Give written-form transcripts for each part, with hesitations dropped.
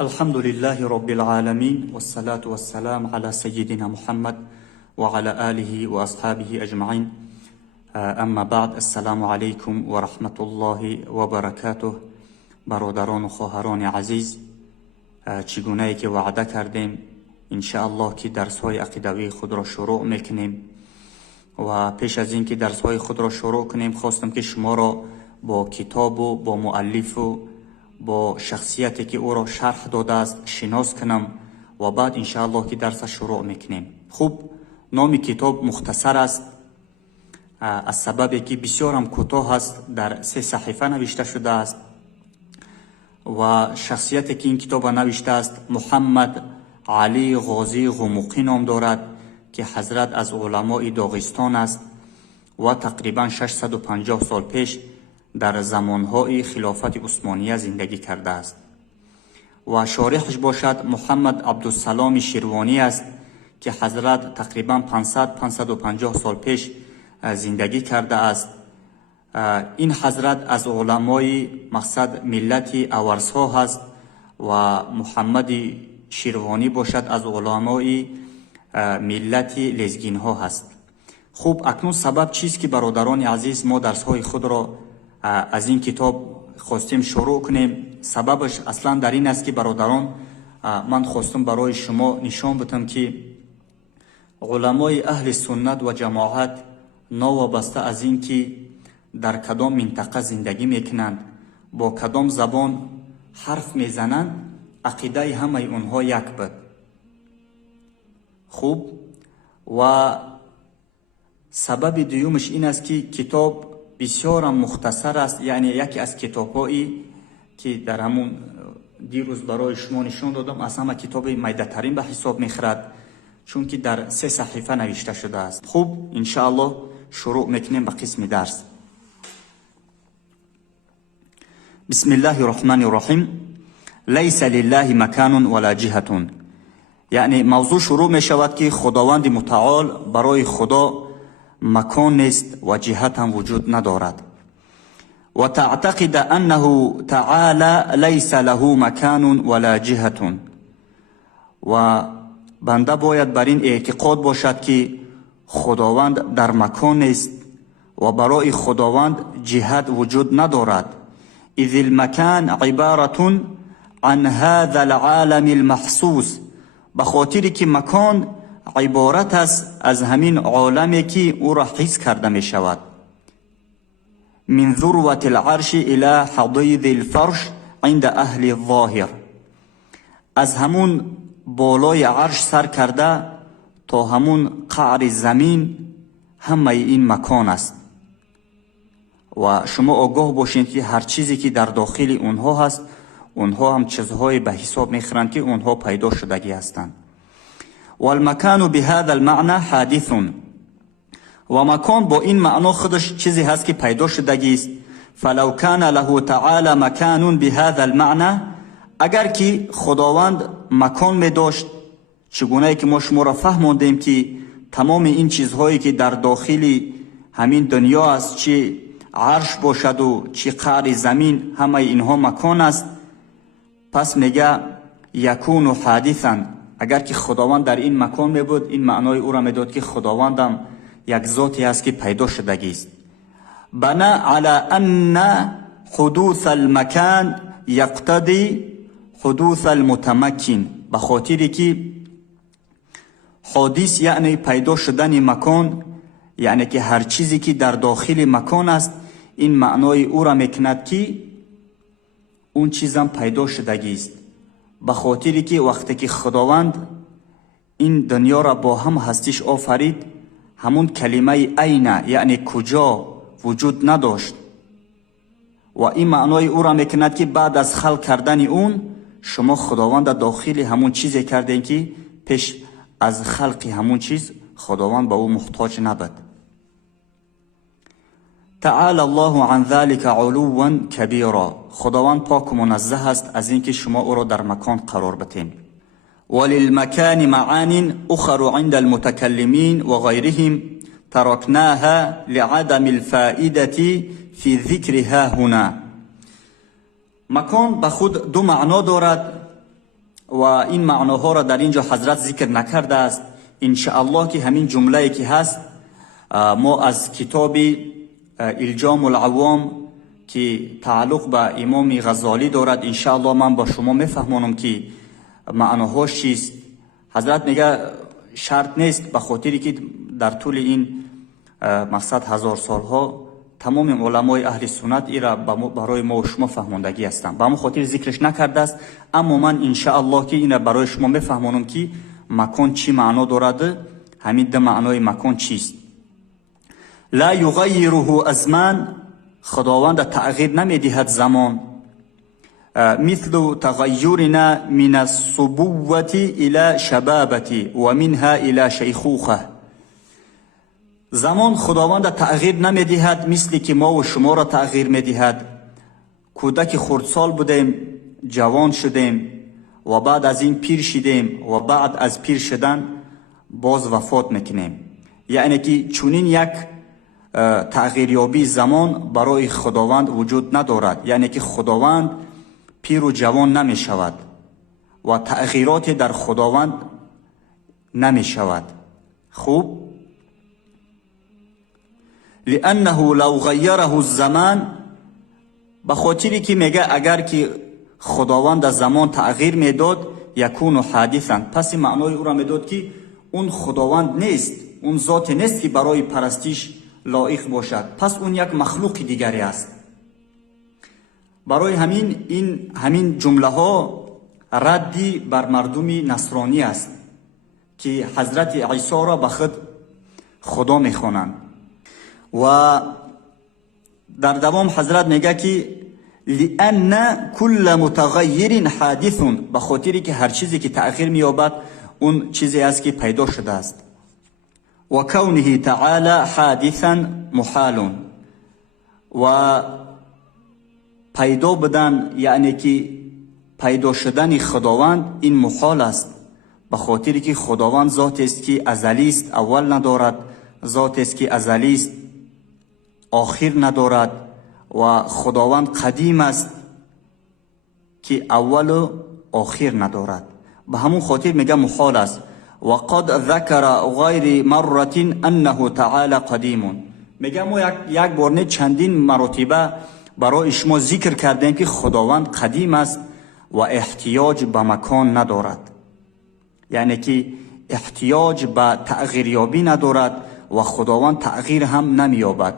الحمد لله رب العالمين والصلاة والسلام على سيدنا محمد وعلى آله وأصحابه أجمعين. اما بعد، السلام علیکم و رحمت الله و برکاته. برادران و خواهران عزیز، چگونه که وعده کردیم انشاءالله که درس های عقیدوی خود را شروع میکنیم و پیش از اینکه درس های خود را شروع کنیم خواستم که شما را با کتاب و با مؤلف و با شخصیتی که او را شرح داده است شناس کنم و بعد انشاءالله که درس شروع میکنیم. خوب، نام کتاب مختصر است از سببی که بسیار هم کوتاه است، در 3 صحیفه نوشته شده است و شخصیتی که این کتاب نوشته است محمد علی غازی قمقی نام دارد که حضرت از علمای داغستان است و تقریبا 650 سال پیش در زمانهای خلافت عثمانیه زندگی کرده است و شارحش باشد محمد عبدالسلام شیروانی است که حضرت تقریبا 550 سال پیش زندگی کرده است. این حضرت از علمای مقصد ملت اوارس ها هست و محمد شیروانی باشد از علمای ملت لزگین ها هست. خوب، اکنون سبب چیست که برادران عزیز ما درس های خود را از این کتاب خواستیم شروع کنیم؟ سببش اصلا در این است که برادران، من خواستم برای شما نشان بدم که علمای اهل سنت و جماعت نوابسته از این که در کدام منطقه زندگی میکنند، با کدام زبان حرف میزنند، عقیده همه اونها یک بود. خوب، و سبب دومش این است که کتاب بسیار مختصر است، یعنی یکی از کتاب‌هایی که در همون دیروز برای شما نشان دادم از همه کتاب میده ترین به حساب میخورد، چون که در 3 صحیفه نوشته شده است. خوب، انشاءالله شروع میکنیم به قسم درس. بسم الله الرحمن الرحیم. لیس لله مکان ولا جهة، یعنی موضوع شروع می شود که خداوند متعال برای خدا مکان نیست و جهت هم وجود ندارد. و تعتقد انه تعالی لیس له مکان ولا جهة، و بنده باید بر این اعتقاد باشد که خداوند در مکان نیست و برای خداوند جهت وجود ندارد. اذ المکان عبارة عن هذا العالم المحسوس، بخاطری که مکان عبارت است از همین عالمی که او را حس کرده می شود. من ذروة العرش الى حضیض الفرش عند اهل الظاهر، از همون بالای عرش سر کرده تا همون قعر زمین همه این مکان است. و شما آگاه باشید که هر چیزی که در داخل اونها هست، اونها هم چیزهای به حساب میخورند که اونها پیدا شدگی هستند. و المکان بهذا المعنى حادث، و مکان با این معنا خودش چیزی هست که پیدا شدگی است. فلو کان له تعالی مکان بهذا المعنى، اگر که خداوند مکان می داشت چگونه که ما شما را فهماندیم که تمام این چیزهایی که در داخل همین دنیا است، چه عرش باشد و چه قعر زمین، همه اینها مکان است، پس میگه یکون حادثا، اگر که خداوند در این مکان می بود، این معنای او را میداد که خداوندم یک ذاتی است که پیدا شدگی است. بنا علی ان حدوث المکان یقتضی حدوث المتمکن، به خاطری که حادث یعنی پیدا شدن مکان، یعنی که هر چیزی که در داخل مکان است، این معنای او را میکند که اون چیزم پیدا شدگی است. به خاطری که وقتی که خداوند این دنیا را با هم هستیش آفرید، همون کلمه اینه یعنی کجا وجود نداشت و این معنای او را میکند که بعد از خلق کردن اون، شما خداوند داخل همون چیزی کردین که پیش از خلق همون چیز خداوند با او محتاج نبود. تعالی الله عن ذلك علوا کبیرا، خداوند پاک و منزه است از اینکه شما او را در مکان قرار بدین. وللمکان معان اخر عند المتكلمين وغيرهم تركناها لعدم الفائدة في ذكرها هنا. مکان به خود 2 معنا دارد و این معناها را در اینجا حضرت ذکر نکرده است. انشاءالله که همین جمله که هست ما از کتاب الجام العوام که تعلق به امام غزالی دارد انشاءالله من با شما میفهمونم که معناهاش چیست. حضرت میگه شرط نیست، به خاطری که در طول این مقصد 1000 سالها تمام علمای اهل سنت ایرا برای ما و شما فهماندگی هستند، به همون خاطر ذکرش نکرده است. اما من انشاءالله که اینا برای شما میفهمونم که مکان چی معنا دارد، همین ده معنای مکان چیست. لا یغیره ازمان، خداوند تغییر نمیدهد زمان. مثل تغیرنا من الصبوة الى شبابة و منها الى شیخوخه. زمان خداوند تغییر نمیدهد مثل که ما و شما را تغییر میدهد. کودک خردسال بودیم، جوان شدیم و بعد از این پیر شدیم و بعد از پیر شدن باز وفات میکنیم. یعنی که چونین یک تغییریابی زمان برای خداوند وجود ندارد. یعنی که خداوند پیر و جوان نمی شود و تغییرات در خداوند نمی شود. خوب، لانه لو غیره الزمان، به خاطری که میگه اگر که خداوند از زمان تغییر میداد یکون حادثا، پس معنای او را میداد که اون خداوند نیست، اون ذات نیست که برای پرستش لایق باشد، پس اون یک مخلوق دیگری است. برای همین جمله ها ردی بر مردم نصرانی است که حضرت عیسی را به خود خدا میخوانند. و در دوام حضرت میگه که لأن كل متغیر حادث، به خاطری که هر چیزی که تأخیر مییابد اون چیزی است که پیدا شده است. و کونه تعالی حادثا محال، و پیدا بدن یعنی که پیدا شدن خداوند این محال است، به خاطری که خداوند ذات است که ازلی است، اول ندارد، ذات است که ازلی است، آخر ندارد، و خداوند قدیم است که اول و آخر ندارد. به همون خاطر میگه محال است. و قد ذکر غیر مرة انه تعالی قدیم، میگه ما یک بار نه چندین مرتبه برای شما ذکر کردیم که خداوند قدیم است و احتیاج به مکان ندارد. یعنی که احتیاج به تغییریابی ندارد و خداوند تغییر هم نمییابد.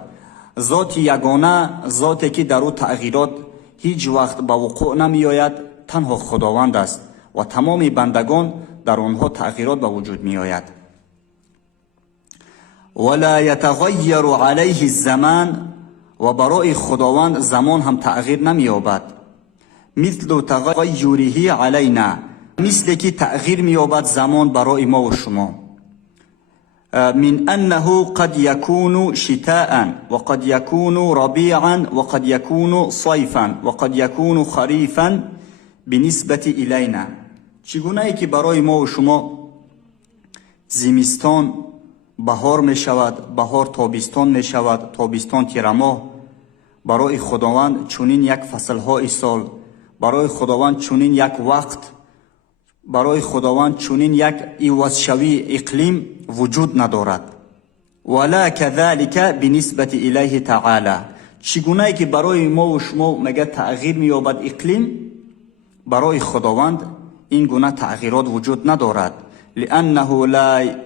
ذات یگانه، ذاتی که در او تغییرات هیچ وقت به وقوع نمی آید، تنها خداوند است و تمام بندگان در آنها تغییرات به وجود می آید. ولا یتغیر علیه الزمان، و برای خداوند زمان هم تغییر نمی یابد. مثل تغییره علینا، مثل که تغییر می یابد زمان برای ما و شما. من انه قد يكون شتاء وقد يكون ربيعا وقد يكون صيفا وقد يكون خريفا بالنسبة الينا. چگونه ای که برای ما و شما زمستان بهار می شود، بهار تابستان می شود، تابستان تیرماه، برای خداوند چونین یک فصل های سال، برای خداوند چونین یک وقت، برای خداوند چونین یک عوض شوی اقلیم وجود ندارد. ولا كذلك بالنسبة الیه تعالی، چگونه ای که برای ما و شما مگه تغییر مییابد اقلیم، برای خداوند این گونه تغییرات وجود ندارد. لانه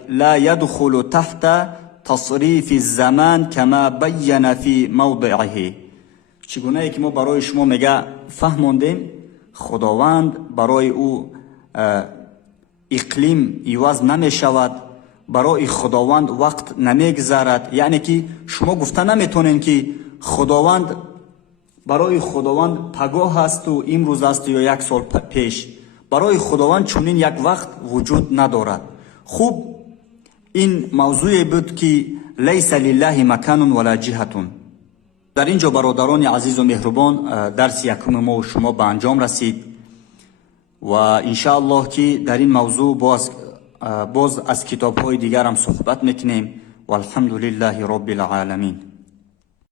لا يدخل تحت تصریف الزمان كما بین فی موضعه. چگونه ای که ما برای شما مگه فهماندیم خداوند برای او اقلیم عوض نمی شود، برای خداوند وقت نمیگذرد. یعنی که شما گفته نمیتونین که خداوند برای خداوند پگاه هست و امروز است یا یک سال پیش، برای خداوند چونین یک وقت وجود ندارد. خوب، این موضوع بود که لیس لله مکان ولا جهة. در اینجا برادران عزیز و مهربان درس یکم ما و شما به انجام رسید و انشاءالله که در این موضوع باز از کتاب های دیگر هم صحبت میکنیم و الحمدلله رب العالمین.